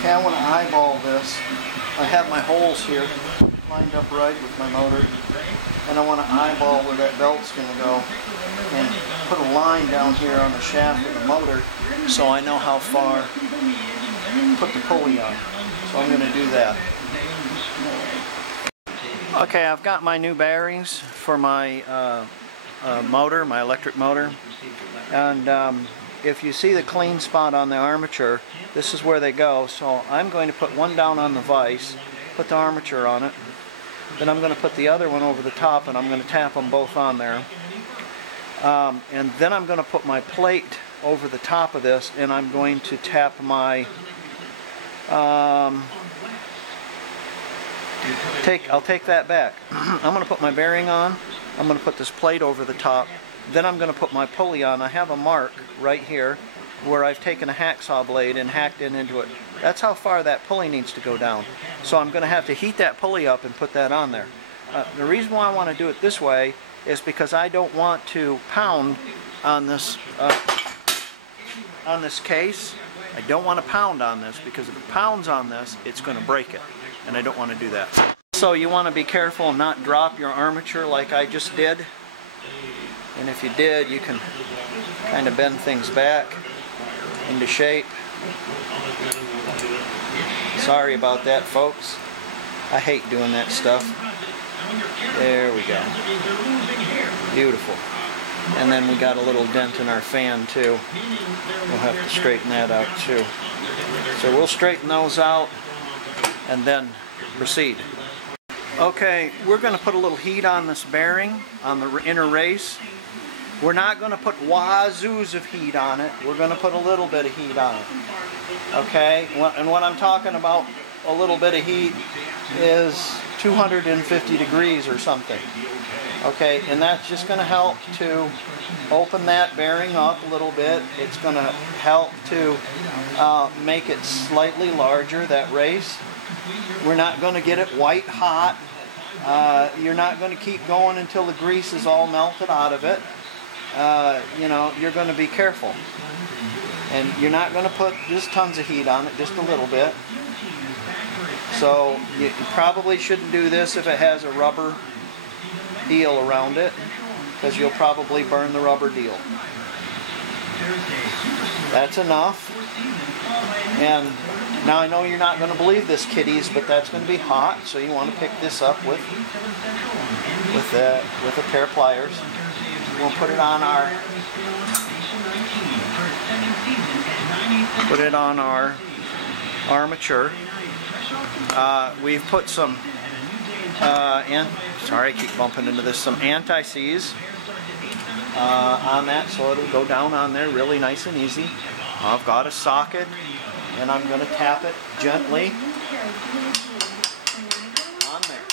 Okay, I want to eyeball this. I have my holes here lined up right with my motor, and I want to eyeball where that belt's going to go and put a line down here on the shaft of the motor so I know how far to put the pulley on. So I'm going to do that. Okay, I've got my new bearings for my motor, my electric motor, and if you see the clean spot on the armature, this is where they go. So I'm going to put one down on the vise, put the armature on it, then I'm going to put the other one over the top, and I'm going to tap them both on there. And then I'm going to put my plate over the top of this, and I'm going to tap my I'll take that back. I'm going to put my bearing on, I'm going to put this plate over the top, then I'm going to put my pulley on. I have a mark right here where I've taken a hacksaw blade and hacked it into it. That's how far that pulley needs to go down. So I'm going to have to heat that pulley up and put that on there. The reason why I want to do it this way is because I don't want to pound on this case. I don't want to pound on this, because if it pounds on this, it's going to break it, and I don't want to do that. So you want to be careful and not drop your armature like I just did. And if you did, you can kind of bend things back into shape. Sorry about that, folks. I hate doing that stuff. There we go. Beautiful. And then we got a little dent in our fan too. We'll have to straighten that out too. So we'll straighten those out and then proceed. Okay, we're going to put a little heat on this bearing, on the inner race. We're not going to put wazoos of heat on it. We're going to put a little bit of heat on it. Okay, and what I'm talking about, a little bit of heat, is 250 degrees or something. Okay, and that's just going to help to open that bearing up a little bit. It's going to help to make it slightly larger, that race. We're not going to get it white hot. You're not going to keep going until the grease is all melted out of it. You know, you're going to be careful. And you're not going to put just tons of heat on it, just a little bit. So you probably shouldn't do this if it has a rubber deal around it, because you'll probably burn the rubber deal. That's enough. And now I know you're not going to believe this, kiddies, but that's going to be hot, so you want to pick this up with a pair of pliers. We'll put it on our armature. We've put some sorry, I keep bumping into this, some anti-seize on that, so it'll go down on there really nice and easy. I've got a socket, and I'm going to tap it gently on there.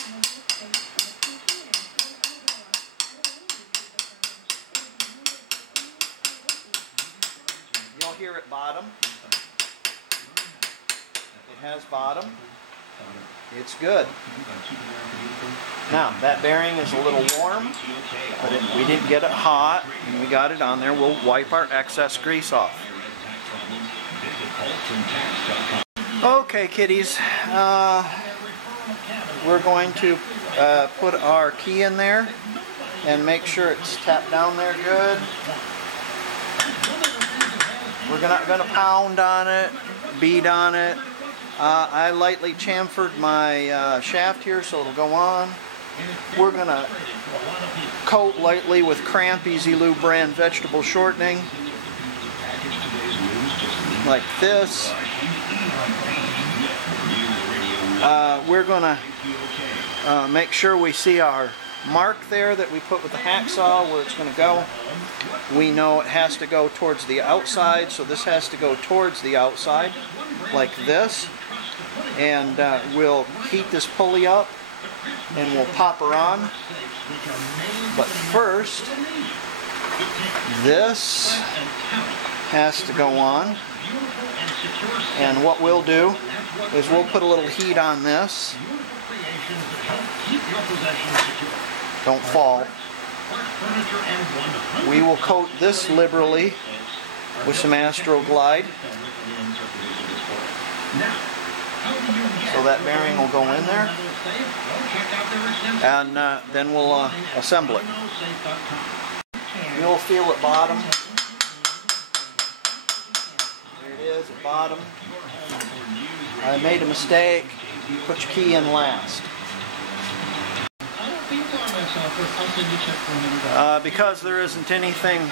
You'll hear it bottom. It has bottom. It's good. Now, that bearing is a little warm, but we didn't get it hot, and we got it on there. We'll wipe our excess grease off. Okay, kiddies, we're going to put our key in there and make sure it's tapped down there good. We're not going to pound on it, beat on it. I lightly chamfered my shaft here so it'll go on. We're going to coat lightly with Cramp Easy Lube brand vegetable shortening, like this. We're going to make sure we see our mark there that we put with the hacksaw where it's going to go. We know it has to go towards the outside, so this has to go towards the outside, like this. And we'll heat this pulley up and we'll pop her on. But first, this has to go on. And what we'll do is we'll put a little heat on this. Don't fall. We will coat this liberally with some Astro Glide. So that bearing will go in there, and then we'll assemble it. You'll feel at bottom. There it is at bottom. I made a mistake. Put your key in last. Because there isn't anything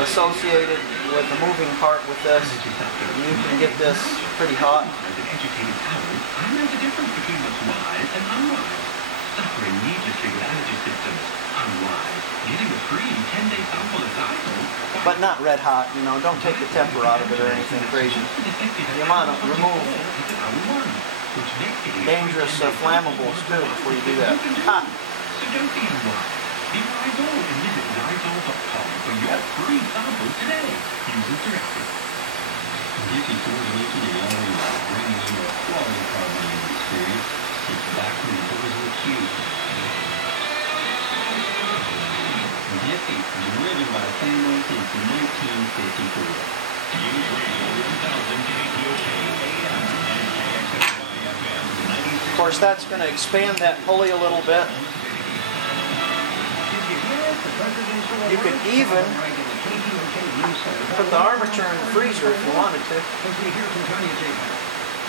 associated with the moving part with this, you can get this pretty hot. But not red hot, you know, don't take the temper out of it or anything crazy. You want to remove dangerous flammables too before you do that. Ha! Driven by a family since 1954. Of course, that's going to expand that pulley a little bit. You could even put the armature in the freezer if you wanted to.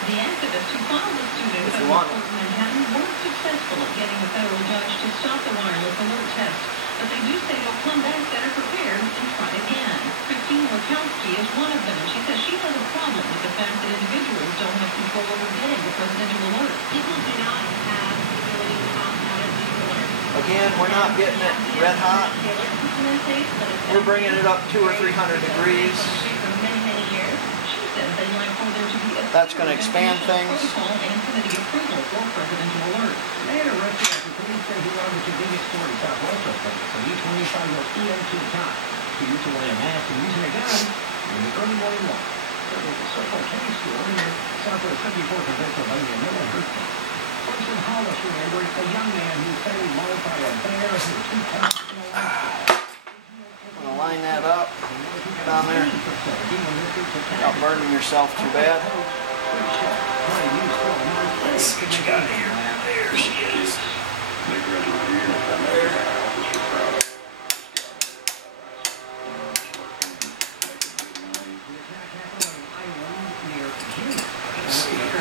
The activists who filed the suit in federal court in Manhattan weren't successful at getting a federal judge to stop the wireless alert test, but they do say they'll come back better prepared and try again. Christine Wachowski is one of them, and she says she has a problem with the fact that individuals don't have control over getting the presidential alert. People do not have the ability to opt out of these alerts. Again, we're not getting it red hot. We're bringing it up 200 or 300 degrees. That's going to expand things. I'm going to line that up down there without burning yourself too bad. Let's see what you got here. There she is. There. Let's see here.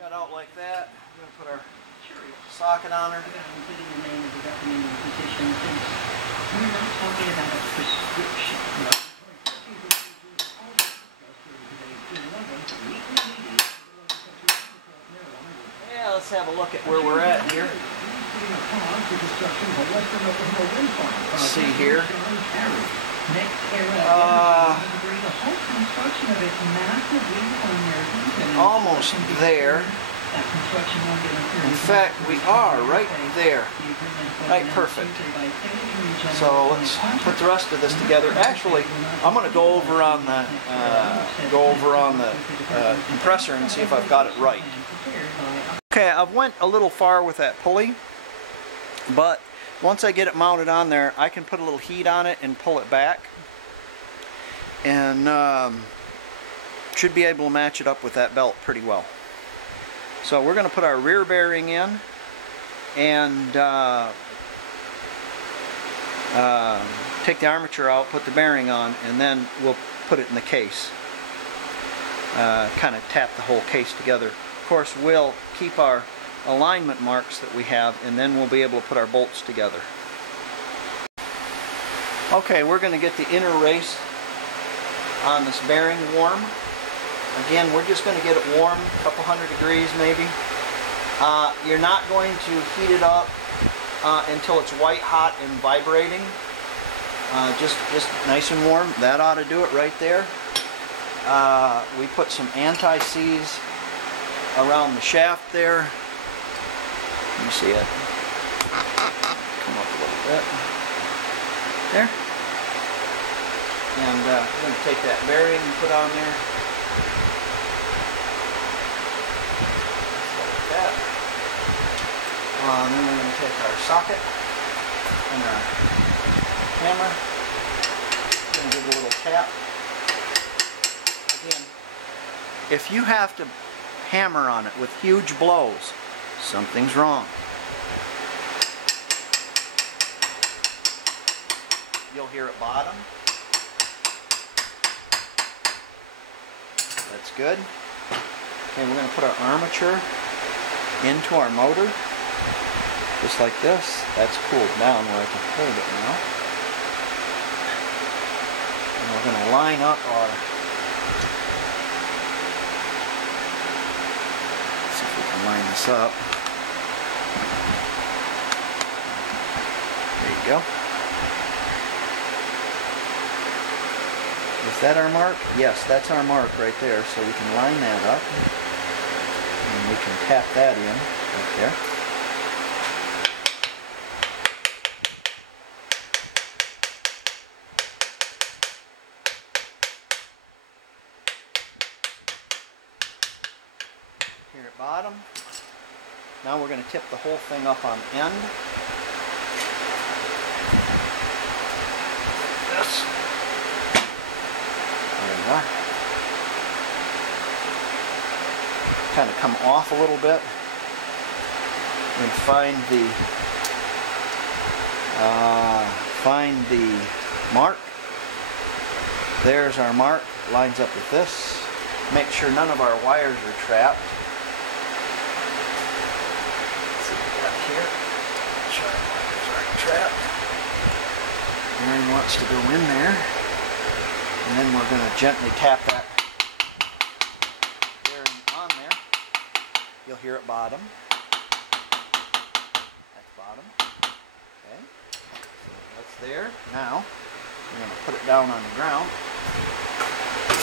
Got out like that. We're going to put our socket on her. Including the name of the recommending physician, since we're not talking about a prescription. No. Yeah, let's have a look at where we're at here. Let's see here. Almost there. In fact, we are right there. Right, perfect. So let's put the rest of this together. Actually, I'm going to go over on the compressor and see if I've got it right. Okay, I've went a little far with that pulley, but once I get it mounted on there, I can put a little heat on it and pull it back, and should be able to match it up with that belt pretty well. So we're going to put our rear bearing in and take the armature out, put the bearing on, and then we'll put it in the case. Kind of tap the whole case together. Of course, we'll keep our alignment marks that we have, and then we'll be able to put our bolts together. Okay, we're going to get the inner race on this bearing warm. Again, we're just going to get it warm, a couple hundred degrees maybe. You're not going to heat it up until it's white hot and vibrating. Just nice and warm. That ought to do it right there. We put some anti-seize around the shaft there. You see it? Come up a little bit. There. And we're going to take that bearing and put on there. Just like that. And then we're going to take our socket and our hammer. We're going to give it a little tap. Again, if you have to hammer on it with huge blows, something's wrong. You'll hear it bottom. That's good. Okay, we're going to put our armature into our motor, just like this. That's cooled down where I can hold it now. And we're going to line up our... Let's see if we can line this up. There you go. Is that our mark? Yes, that's our mark right there. So we can line that up. And we can tap that in right there. Here at bottom. Now we're going to tip the whole thing up on end. This. There we are. Kind of come off a little bit and find the mark. There's our mark. Lines up with this. Make sure none of our wires are trapped. Let's see what we got here. Make sure our wires aren't trapped. Bearing wants to go in there. And then we're going to gently tap that bearing on there. You'll hear it bottom. That's bottom. Okay. So that's there. Now, we're going to put it down on the ground.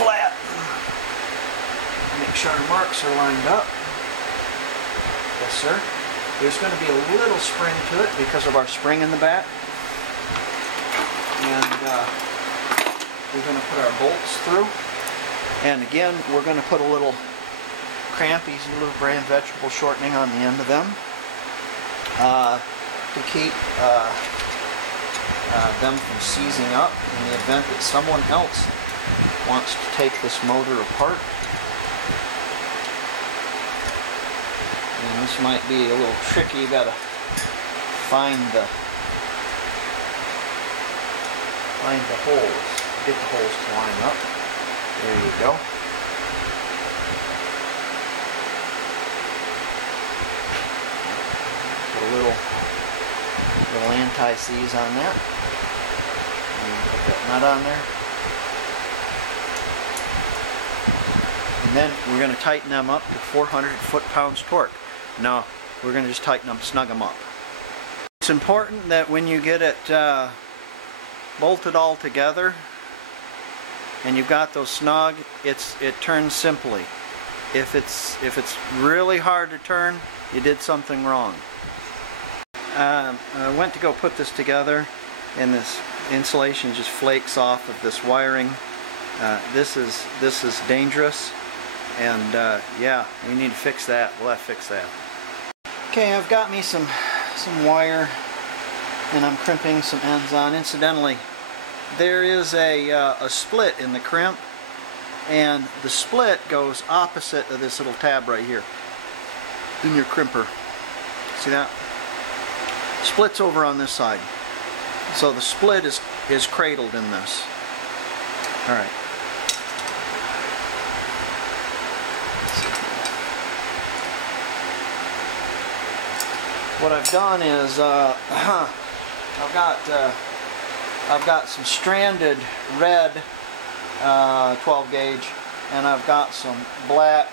Flat. Make sure our marks are lined up. Yes, sir. There's going to be a little spring to it because of our spring in the back. And we're going to put our bolts through, and again we're going to put a little crampies, a little brand vegetable shortening on the end of them to keep them from seizing up in the event that someone else wants to take this motor apart. And this might be a little tricky. You got to find the holes. Get the holes to line up. There you go. Put a little anti-seize on that. And put that nut on there. And then we're going to tighten them up to 400 foot-pounds torque. No, we're going to just tighten them, snug them up. It's important that when you get it bolted all together, and you've got those snug, it turns simply. If it's really hard to turn, you did something wrong. I went to go put this together, and this insulation just flakes off of this wiring. This is dangerous, and yeah, we need to fix that. We'll have to fix that. Okay, I've got me some wire, and I'm crimping some ends on. Incidentally, there is a split in the crimp, and the split goes opposite of this little tab right here in your crimper. See that? Split's over on this side. So the split is cradled in this. Alright. What I've done is I've got some stranded red 12 gauge, and I've got some black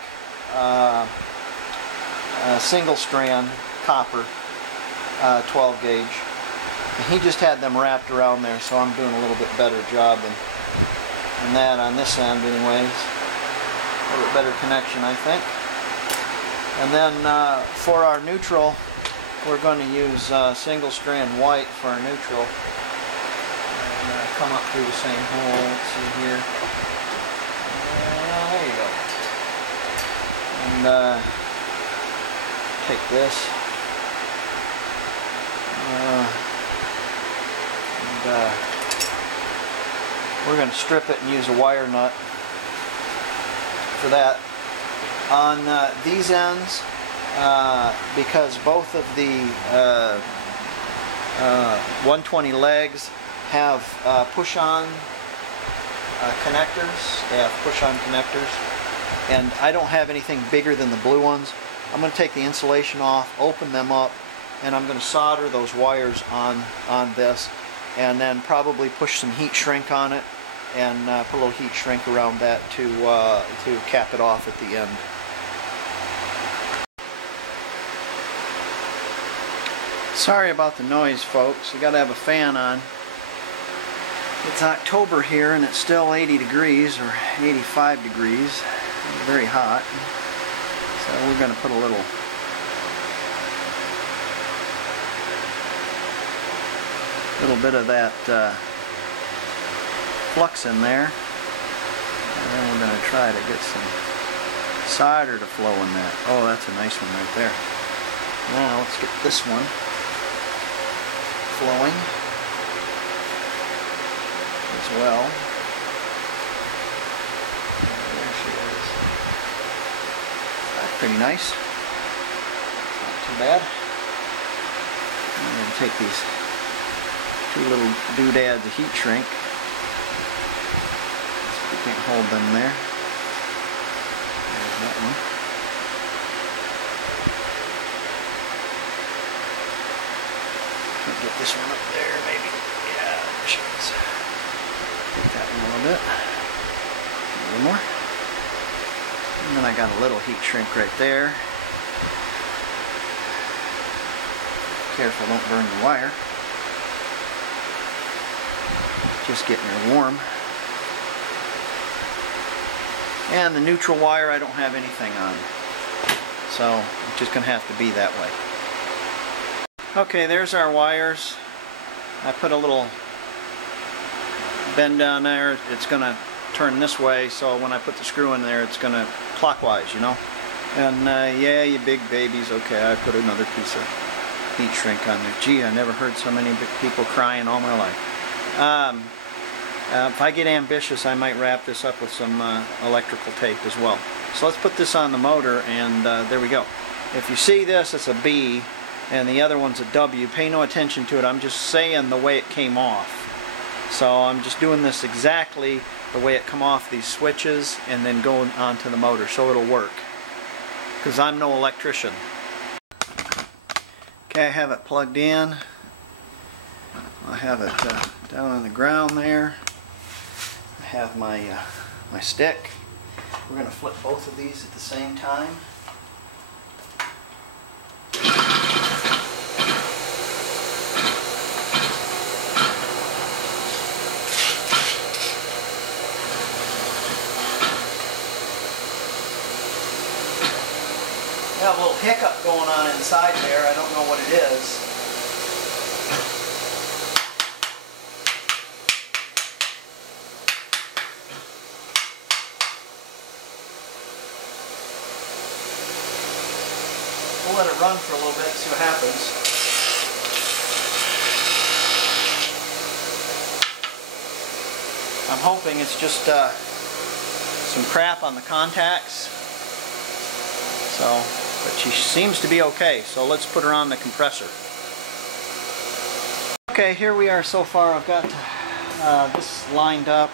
single strand copper 12 gauge. And he just had them wrapped around there, so I'm doing a little bit better job than that on this end anyways. A little bit better connection, I think. And then for our neutral, we're going to use single strand white for our neutral. And come up through the same hole. Let's see here. There you go. And take this. We're going to strip it and use a wire nut for that. On these ends, because both of the 120 legs have push-on connectors. They have push-on connectors, and I don't have anything bigger than the blue ones. I'm going to take the insulation off, open them up, and I'm going to solder those wires on this, and then probably push some heat shrink on it, and put a little heat shrink around that to cap it off at the end. Sorry about the noise, folks. You got to have a fan on. It's October here and it's still 80 degrees or 85 degrees. It's very hot. So we're going to put a little bit of that flux in there. And then we're going to try to get some solder to flow in that. Oh, that's a nice one right there. Now let's get this one flowing as well. There she is. That's pretty nice. Not too bad. I'm going to take these two little doodads of heat shrink. We can't hold them there. There's that one. Get this one up there, maybe. Yeah, there she is. Take that one a little bit. A little more. And then I got a little heat shrink right there. Careful, don't burn the wire. Just getting her warm. And the neutral wire, I don't have anything on. So it's just going to have to be that way. Okay, there's our wires. I put a little bend down there. It's going to turn this way, so when I put the screw in there, it's going to clockwise, you know. And yeah, you big babies. Okay, I put another piece of heat shrink on there. Gee, I never heard so many big people crying all my life. If I get ambitious, I might wrap this up with some electrical tape as well. So let's put this on the motor, and there we go. If you see this, it's a B. And the other one's a W. Pay no attention to it. I'm just saying the way it came off. So I'm just doing this exactly the way it come off these switches and then going onto the motor so it'll work. Because I'm no electrician. Okay, I have it plugged in. I have it down on the ground there. I have my my stick. We're going to flip both of these at the same time. I have a little hiccup going on inside there. I don't know what it is. We'll let it run for a little bit, see what happens. I'm hoping it's just some crap on the contacts. So. But she seems to be okay, so let's put her on the compressor. Okay, here we are so far. I've got this lined up.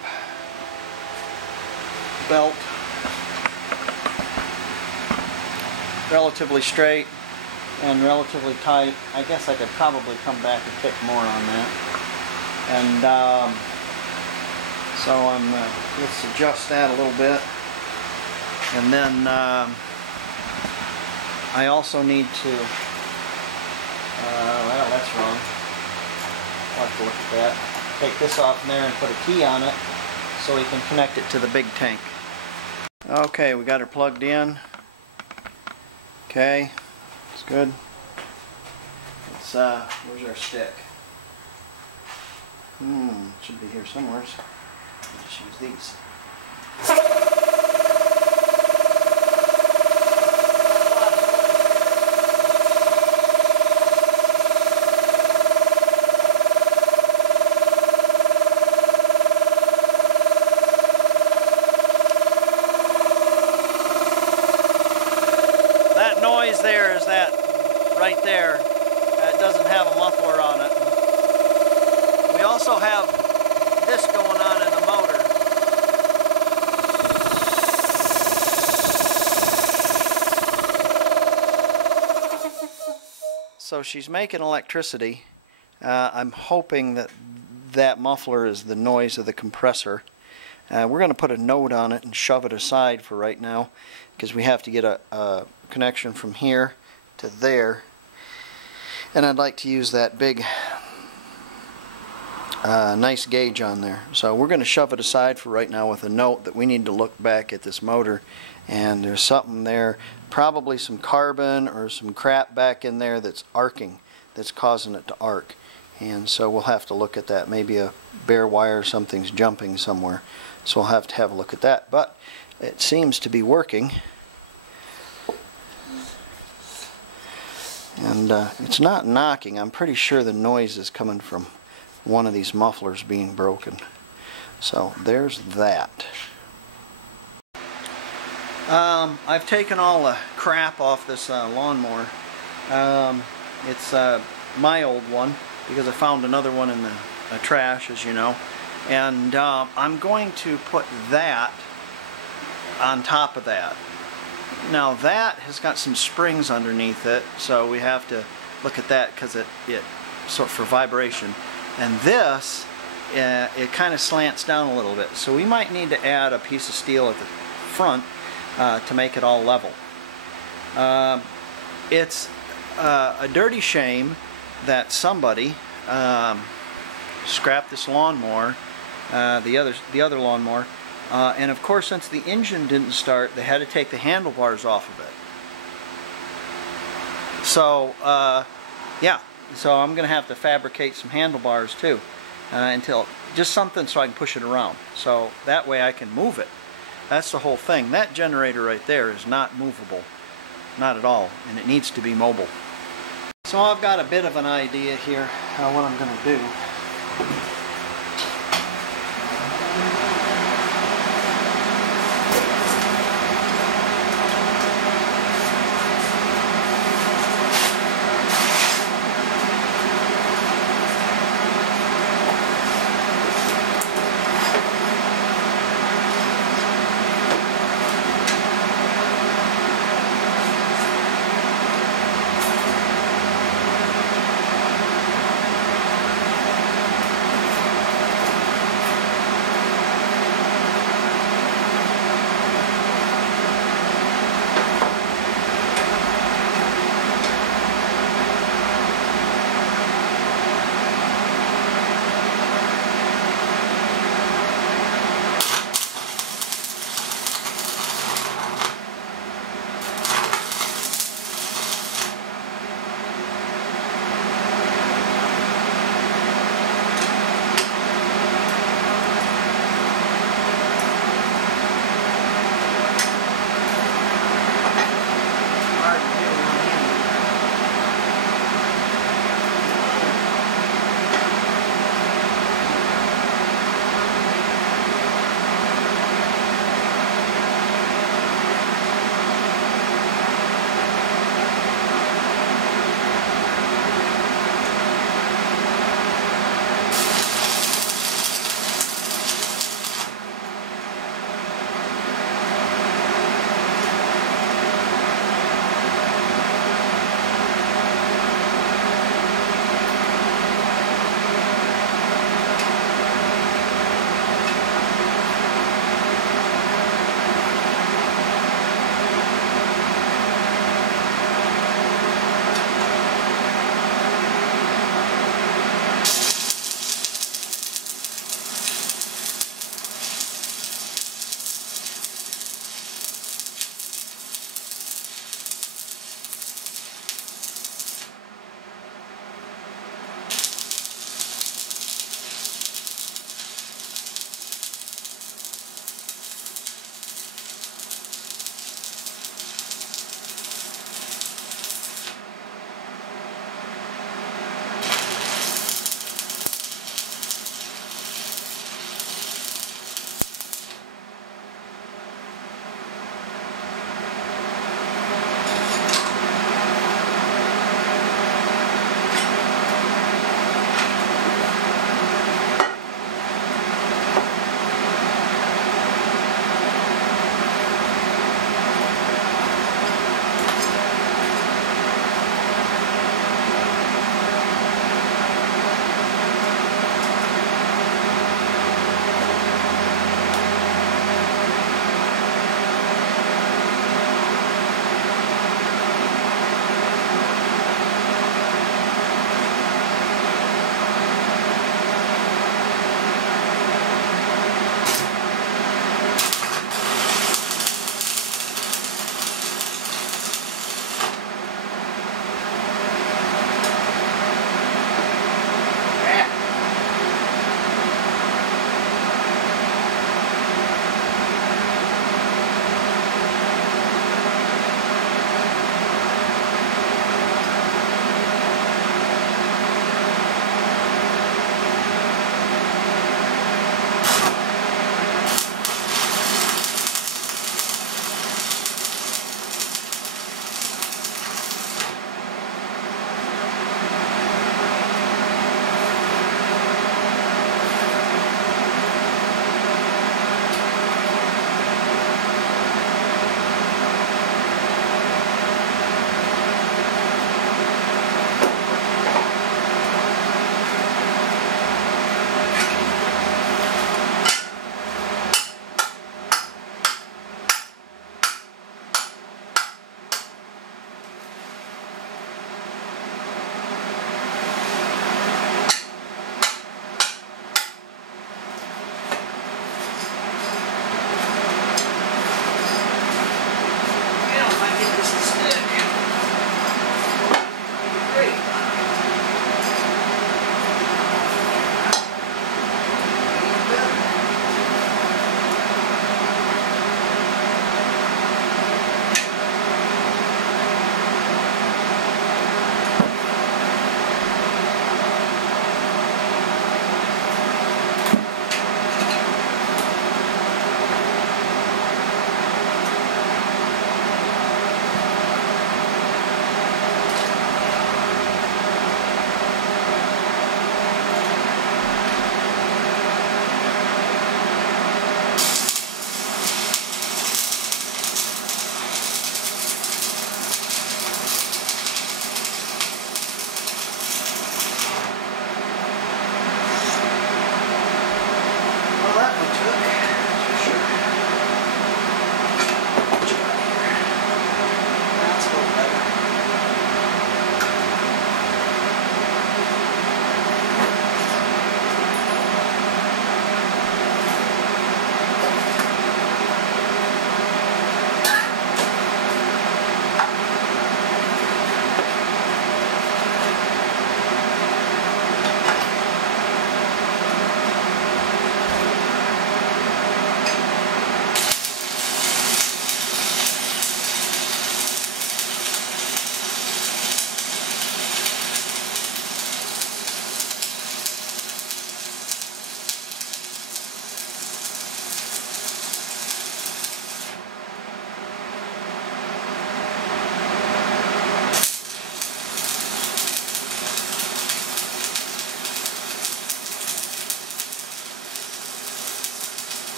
Belt. Relatively straight and relatively tight. I guess I could probably come back and pick more on that. And so let's adjust that a little bit. And then I also need to, well, that's wrong. I'll have to look at that. Take this off there and put a key on it so we can connect it to the big tank. Okay, we got her plugged in. Okay, it's good. let's, where's our stick? Should be here somewhere. I'll just use these. That noise there is that right there. It doesn't have a muffler on it. We also have this going on in the motor. So she's making electricity. I'm hoping that that muffler is the noise of the compressor. We're going to put a note on it and shove it aside for right now because we have to get a connection from here to there. And I'd like to use that big nice gauge on there. So we're going to shove it aside for right now with a note that we need to look back at this motor, and there's something there, probably some carbon or some crap back in there that's arcing, that's causing it to arc. And so we'll have to look at that. Maybe a bare wire or something's jumping somewhere. So we'll have to have a look at that. But it seems to be working. And it's not knocking. I'm pretty sure the noise is coming from one of these mufflers being broken. So there's that. I've taken all the crap off this lawnmower. It's my old one because I found another one in the trash, as you know. And I'm going to put that on top of that. Now that has got some springs underneath it, so we have to look at that because it sort for vibration. And this, it kind of slants down a little bit, so we might need to add a piece of steel at the front to make it all level. It's a dirty shame that somebody scrapped this lawnmower, the other lawnmower, and of course, since the engine didn't start, they had to take the handlebars off of it. So yeah, so I'm gonna have to fabricate some handlebars too, until just something so I can push it around, so that way I can move it. That's the whole thing. That generator right there is not movable, not at all, and it needs to be mobile. So I've got a bit of an idea here what I'm gonna do.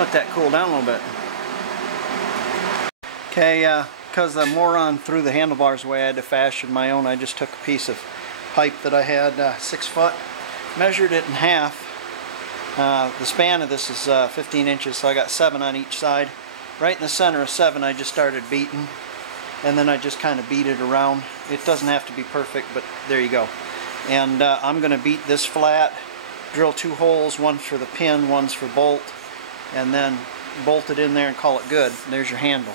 let that cool down a little bit. Okay, because the moron threw the handlebars away, I had to fashion my own. I just took a piece of pipe that I had 6 foot, measured it in half. The span of this is 15 inches, so I got 7 on each side. Right in the center of 7 I just started beating, and then I just kind of beat it around. It doesn't have to be perfect, but there you go. And I'm going to beat this flat, drill 2 holes, one for the pin, one's for bolt, and then bolt it in there and call it good. There's your handle.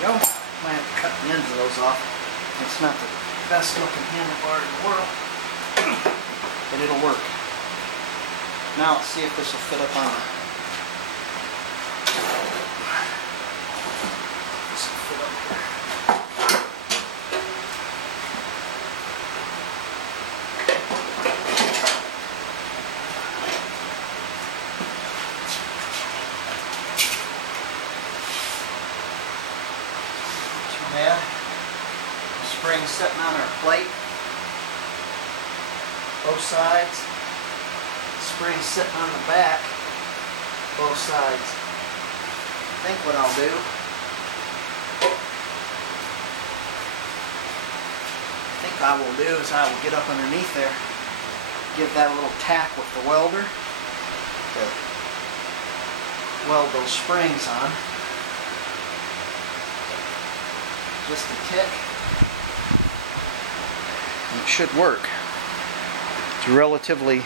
Go. Might have to cut the ends of those off. It's not the best looking handlebar in the world, but it'll work. Now let's see if this will fit up on the... This will fit up here. Bad. The spring's sitting on our plate, both sides. The spring's sitting on the back, both sides. I think what I'll do, is I will get up underneath there, give that a little tack with the welder to weld those springs on. Just a tick, and it should work. It's relatively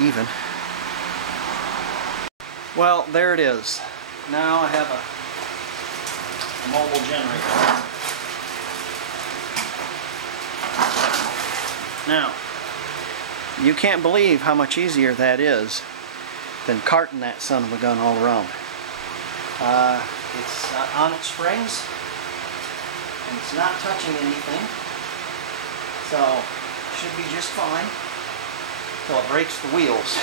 even. Well, there it is. Now I have a mobile generator. Now, you can't believe how much easier that is than carting that son of a gun all around. It's on its springs. And it's not touching anything, so it should be just fine until it breaks the wheels.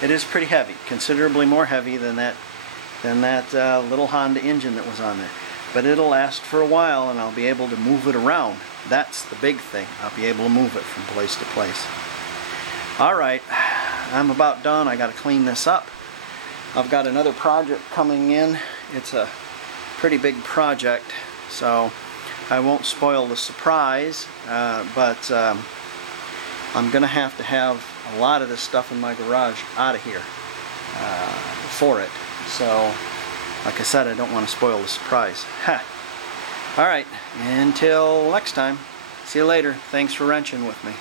It is pretty heavy, considerably more heavy than that little Honda engine that was on there. But it'll last for a while, and I'll be able to move it around. That's the big thing. I'll be able to move it from place to place. Alright, I'm about done. I got to clean this up. I've got another project coming in. It's a pretty big project, so I won't spoil the surprise, but I'm going to have a lot of this stuff in my garage out of here for it. So, like I said, I don't want to spoil the surprise. Alright, until next time, see you later. Thanks for wrenching with me.